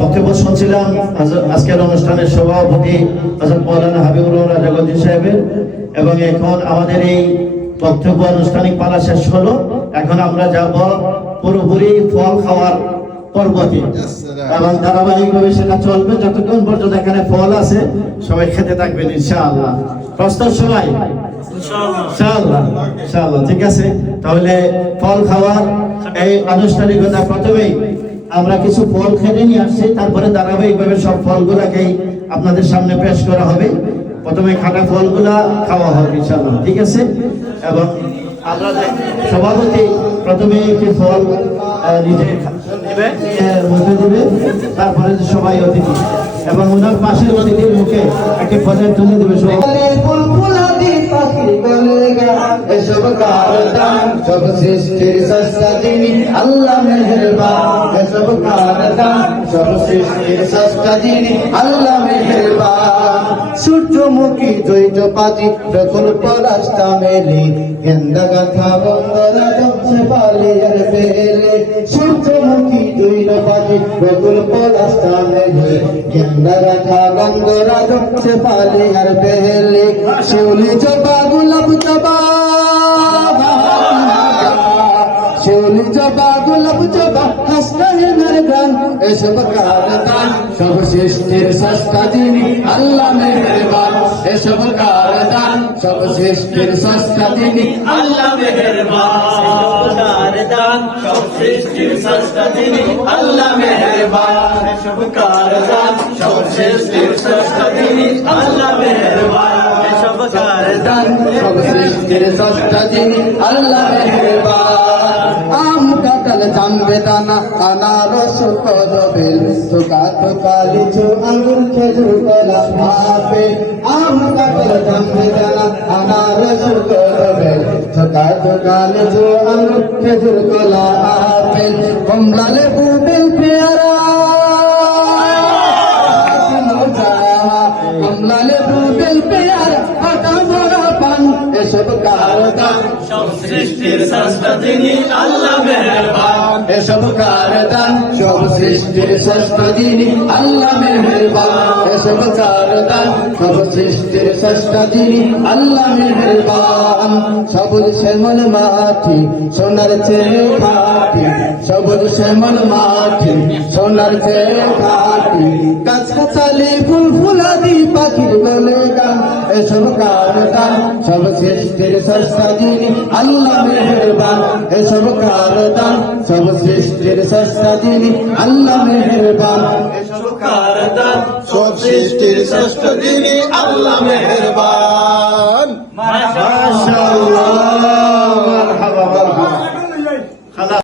বক্তব্য শুনছিলাম আজকের অনুষ্ঠানের সভাপতি হযরত মাওলানা হাবিবুর রহমান রাজাগঞ্জি সাহেবের, এবং এখন আমাদের এই বক্তব্য আনুষ্ঠানিক পালা শেষ হলো। এখন আমরা যাব পুরোপুরি ফল খাওয়ার পর্বতে, এবং ধারাবাহিকভাবে সেটা চলবে যতক্ষণ পর্যন্ত এখানে ফল আছে। সবাই খেতে থাকবেন ইনশাআল্লাহ। প্রস্তুত সবাই? ইনশাআল্লাহ ইনশাআল্লাহ। ঠিক আছে, তাহলে ফল খাওয়ার এই আনুষ্ঠানিকতা প্রথমেই আমরা কিছু ফল খেতে নিয়ে আসছি, তারপরে ধারাবাহিকভাবে সব ফলগুলাকেই আপনাদের সামনে পেশ করা হবে। প্রথমে খাটা ফলগুলা খাওয়া হবে ইনশাআল্লাহ। ঠিক আছে, এবং আমরা সভাপতি প্রথমে একটি ফল নিজে মুখে দেবে, তারপরে সবাই অতিথি এবং ওনার পাশের অতিথির মুখে একটি ফলের তুলে দেবে। এসব কারদান সব সৃষ্টির স্রষ্টা যিনি আল্লাহ মেহেরবান। এসব কারদান সব সৃষ্টির স্রষ্টা যিনি আল্লাহ মেহেরবান। সূর্যমুখী দ্বৈত পাতি প্রকল্প রাস্তা মেলে, গেন্দা গাথা বন্দরা জমছে পালিয়ার বেলে। সূর্যমুখী দ্বৈত পাতি প্রকল্প রাস্তা মেলে, গেন্দা গাথা বন্দরা জমছে পালিয়ার বেলে। শিউলি জবা গোলাপ জবা, শিউলি জবা গোলাপ জবা হাসনা হেনার গান। এসব কারদান সব সৃষ্টির স্রষ্টা যিনি আল্লাহ মেহেরবান। এসব কারদান সব সৃষ্টির স্রষ্টা যিনি আল্লাহ মেহেরবান। কারদান সব সৃষ্টির স্রষ্টা যিনি আল্লাহ মেহেরবান। এসব কারদান সব সৃষ্টির স্রষ্টা যিনি আল্লাহ মেহেরবান। এসব কারদান সব সৃষ্টির স্রষ্টা যিনি আল্লাহ মেহেরবান। আম কাঁঠাল জাম বেদানা আনারস কদবেল, থোকা থোকা লিচু আঙুর খেজুর কলা আপেল। আম কাঁঠাল জাম বেদানা আনারস কদবেল, থোকা থোকা লিচু আঙুর খেজুর কলা আপেল। কমলা লেবু বেল পেয়ারা, কমলা লেবু বেল পেয়ারা আটা ভরা পান। এসব কারদান সব সৃষ্টির স্রষ্টা যিনি আল্লাহ মেহেরবান। এসব কারদান সব সৃষ্টির স্রষ্টা যিনি আল্লাহ মেহেরবান। এসব কারদান সব সৃষ্টির স্রষ্টা যিনি আল্লাহ মেহেরবান। সবুজ শ্যামল মাটি সোনার চেয়ে খাটি, সবুজ শ্যামল মাটি সোনার চেয়ে খাটি। গাছ গাছালি ফুল ফুলাদি পাখির বলে গান। এসব কারদান সব সৃষ্টির স্রষ্টা যিনি আল্লাহ মেহেরবান। এসব কারদান সব সৃষ্টির স্রষ্টা যিনি আল্লাহ মেহেরবান। এসব কারদান সব সৃষ্টির স্রষ্টা যিনি আল্লাহ মেহেরবান।